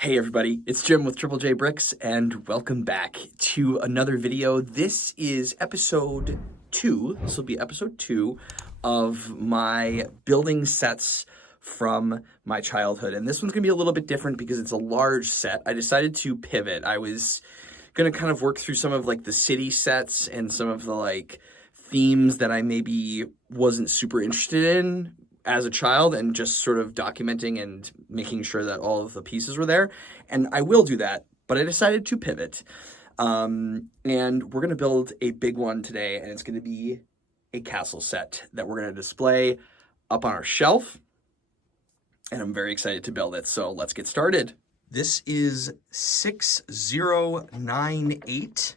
Hey everybody, it's Jim with Triple J Bricks, and welcome back to another video. This is episode 2. This will be episode 2 of my building sets from my childhood. And this one's going to be a little bit different because it's a large set. I decided to pivot. I was going to kind of work through some of like the city sets and some of the like themes that I maybe wasn't super interested in as a child, and just sort of documenting and making sure that all of the pieces were there. And I will do that, but I decided to pivot. And we're going to build a big one today, and it's going to be a castle set that we're going to display up on our shelf. And I'm very excited to build it, so let's get started. This is 6098.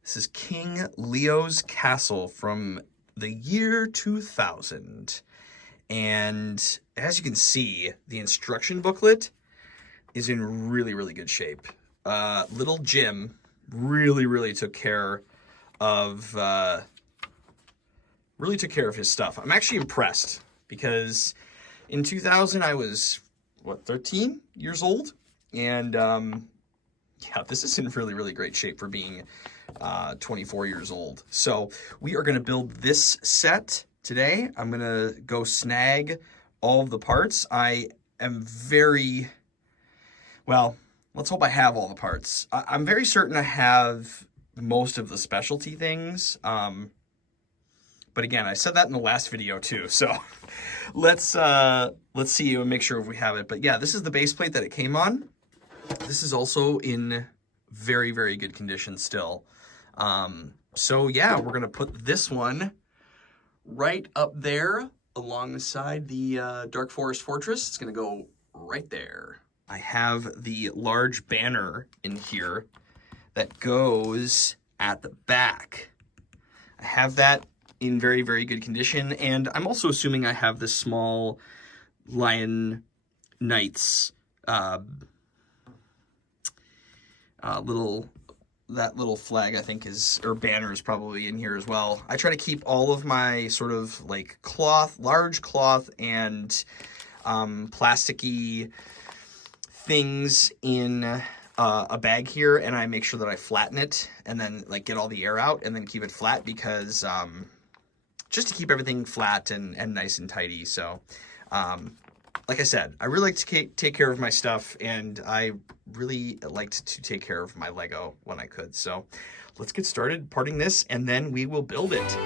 This is King Leo's Castle from the year 2000. And as you can see, the instruction booklet is in really, really good shape. Little Jim really took care of his stuff. I'm actually impressed because in 2000 I was 13 years old, and yeah, this is in really great shape for being 24 years old. So we are going to build this set today. I'm going to go snag all of the parts. I am let's hope I have all the parts. I'm very certain I have most of the specialty things. But again, I said that in the last video too. So let's see and make sure if we have it. But yeah, this is the base plate that it came on. This is also in very good condition still. So yeah, we're going to put this one right up there alongside the Dark Forest Fortress. It's going to go right there. I have the large banner in here that goes at the back. I have that in very good condition, and I'm also assuming I have the small Lion Knights little flag, I think, or banner is probably in here as well. I try to keep all of my sort of like large cloth and plasticky things in a bag here, and I make sure that I flatten it and then like get all the air out and then keep it flat, because just to keep everything flat and nice and tidy. So like I said, I really like to take care of my stuff, and I really liked to take care of my Lego when I could. So let's get started parting this, and then we will build it.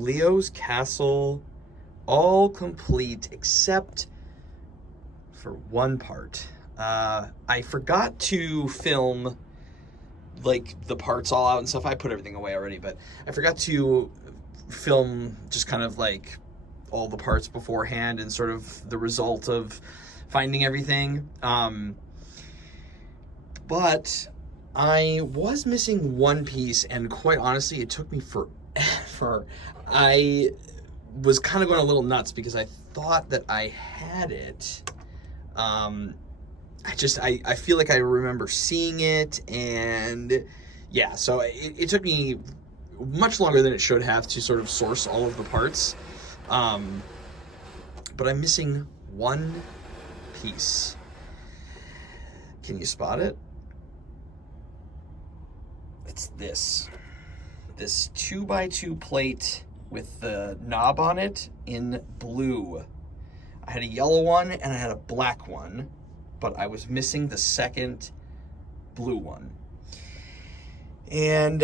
Leo's castle, all complete except for one part. I forgot to film like the parts all out and stuff. I put everything away already, but I forgot to film just kind of like all the parts beforehand and sort of the result of finding everything. But I was missing one piece, and quite honestly, it took me forever. I was kind of going a little nuts because I thought that I had it. I feel like I remember seeing it, and yeah, so it took me much longer than it should have to sort of source all of the parts. But I'm missing one piece. Can you spot it? It's this 2x2 plate with the knob on it in blue. I had a yellow one and I had a black one, but I was missing the second blue one. And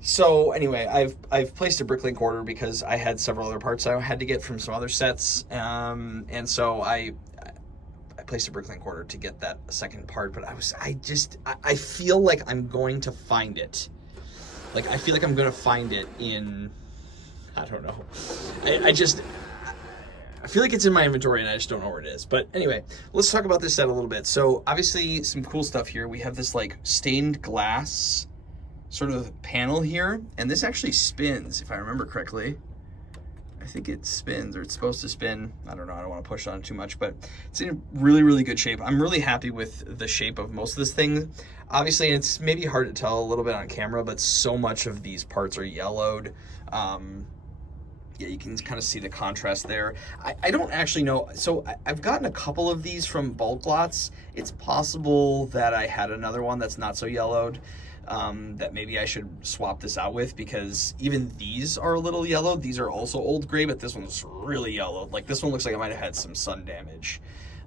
so anyway, I've placed a Bricklink order because I had several other parts I had to get from some other sets, and so I placed a Bricklink order to get that second part. But I feel like I'm going to find it. Like, I feel like I'm going to find it in, I don't know. I feel like it's in my inventory and I just don't know where it is. But anyway, let's talk about this set a little bit. So obviously some cool stuff here. We have this like stained glass sort of panel here, and this actually spins, if I remember correctly. I think it spins, or it's supposed to spin. I don't know, I don't want to push on it too much, but it's in really, really good shape. I'm really happy with the shape of most of this thing. Obviously, it's maybe hard to tell a little bit on camera, but so much of these parts are yellowed. Yeah, you can kind of see the contrast there. I don't actually know. So I've gotten a couple of these from bulk lots. It's possible that I had another one that's not so yellowed, that maybe I should swap this out with, because even these are a little yellowed. These are also old gray, but this one's really yellowed. Like, this one looks like it might have had some sun damage.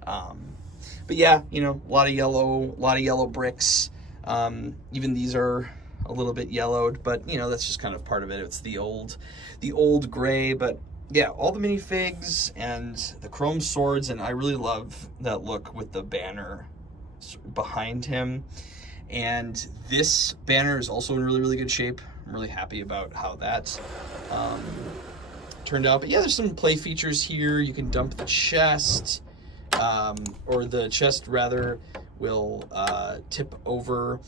But yeah, you know, a lot of yellow bricks. Even these are a little bit yellowed, but you know, that's just kind of part of it. It's the old gray. But yeah, all the minifigs and the chrome swords, and I really love that look with the banner behind him. And this banner is also in really, really good shape. I'm really happy about how that turned out. But yeah, there's some play features here. You can dump the chest, or the chest rather will tip over.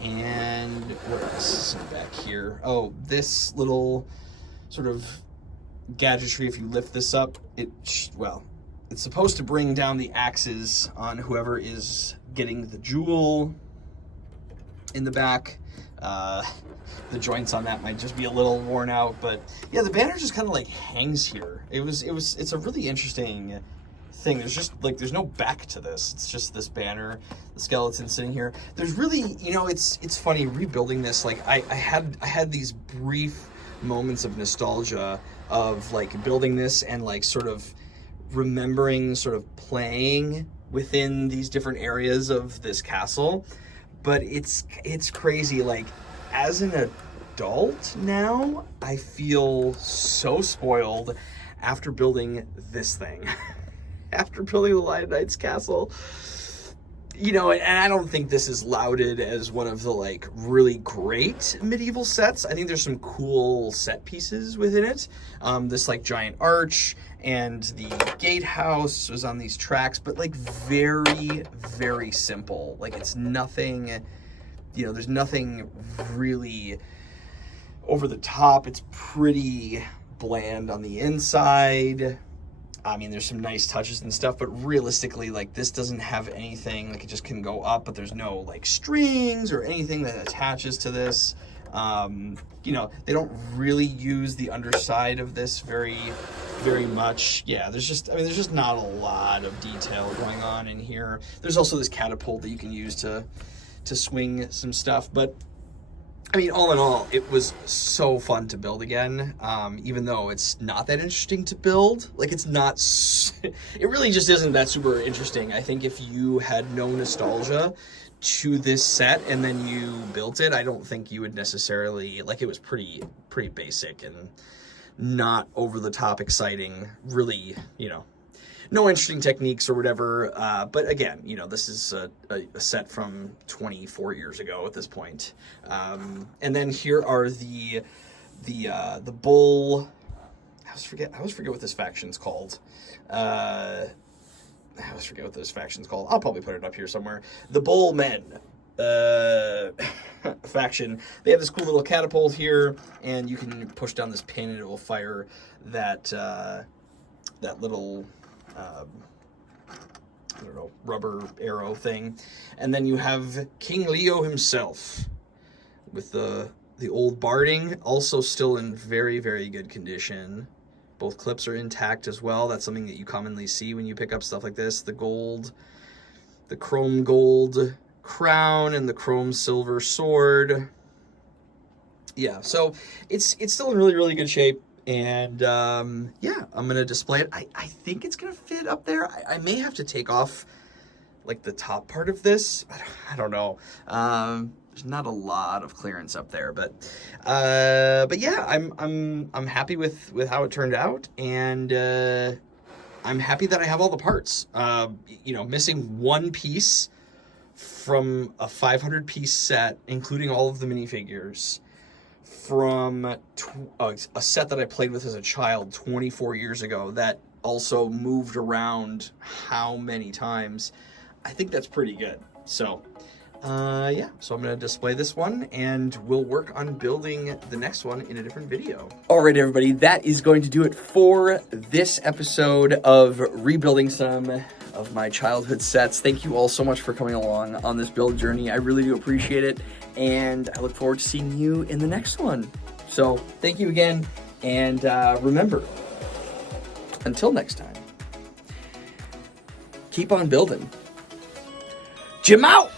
And what else is back here? Oh, this little sort of gadgetry, if you lift this up, it's supposed to bring down the axes on whoever is getting the jewel in the back. The joints on that might just be a little worn out, but yeah, the banner just kind of like hangs here. It's a really interesting thing. There's no back to this. It's just this banner, the skeleton sitting here. There's really, you know, it's funny rebuilding this. Like I had these brief moments of nostalgia of like building this and like sort of remembering sort of playing within these different areas of this castle. But it's crazy. Like, as an adult now, I feel so spoiled after building this thing. After building the Lion Knight's castle. You know, and I don't think this is lauded as one of the like really great medieval sets. I think there's some cool set pieces within it. This like giant arch and the gatehouse was on these tracks, but like very, very simple. Like, it's nothing, you know, there's nothing really over the top. It's pretty bland on the inside. I mean, there's some nice touches and stuff, but realistically, like, this doesn't have anything. Like, it just can go up, but there's no like strings or anything that attaches to this. You know, they don't really use the underside of this very, very much. Yeah, there's just not a lot of detail going on in here. There's also this catapult that you can use to swing some stuff, but I mean, all in all, it was so fun to build again, even though it's not that interesting to build. Like, it's not, it really just isn't that super interesting. I think if you had no nostalgia to this set and then you built it, I don't think you would necessarily, like, it was pretty basic and not over the top exciting, really, you know, no interesting techniques or whatever. But again, you know, this is a set from 24 years ago at this point. And then here are the bull. I always forget what this faction's called. I always forget what this faction's called. I'll probably put it up here somewhere. The bull men faction. They have this cool little catapult here, and you can push down this pin and it will fire that that little I don't know, rubber arrow thing. And then you have King Leo himself with the old barding, also still in very, very good condition. Both clips are intact as well. That's something that you commonly see when you pick up stuff like this. The gold, the chrome gold crown and the chrome silver sword. Yeah, so it's still in really, really good shape. And yeah, I'm going to display it. I think it's going to fit up there. I may have to take off like the top part of this. I don't know. There's not a lot of clearance up there, but yeah, I'm happy with how it turned out, and I'm happy that I have all the parts. You know, missing one piece from a 500 piece set, including all of the minifigures, from a set that I played with as a child 24 years ago that also moved around how many times. I think that's pretty good. So yeah, so I'm going to display this one, and we'll work on building the next one in a different video. All right, everybody, that is going to do it for this episode of rebuilding some of my childhood sets. Thank you all so much for coming along on this build journey. I really do appreciate it, and I look forward to seeing you in the next one. So thank you again, and remember, until next time, keep on building. Jim out!